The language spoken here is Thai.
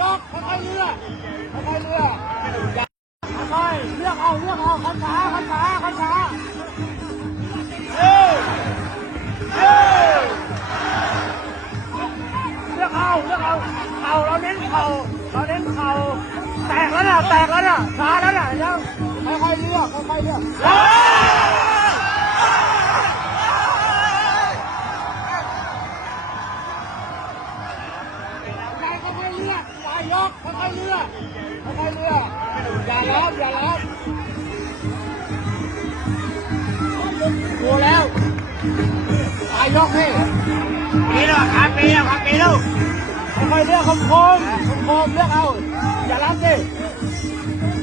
ยกค่อยๆเลือกค่อยๆเลือกค่อยๆเลือกเอาเลือกเอาคันช้าคันช้าคันช้าเอ้เอ้เลือกเอาเลือกเอาเข่าเราเน้นเข่าเราเน้นเข่าแตกแล้วน่ะแตกแล้วน่ะช้าแล้วน่ะยังค่อยๆเลือกค่อยๆเลือก快快快！ ยๆเลือกใจยกค่อยๆเลือกค่อยๆเลือกอย่าล้อมอย่าล้อมดูแล้วตายยกนี่ปีแล้วครับปีแล้วครับปีแล้วค่อยๆเลือกคมคมคมคมๆเลือกเอา อย่าล้ำสิเลือกเอ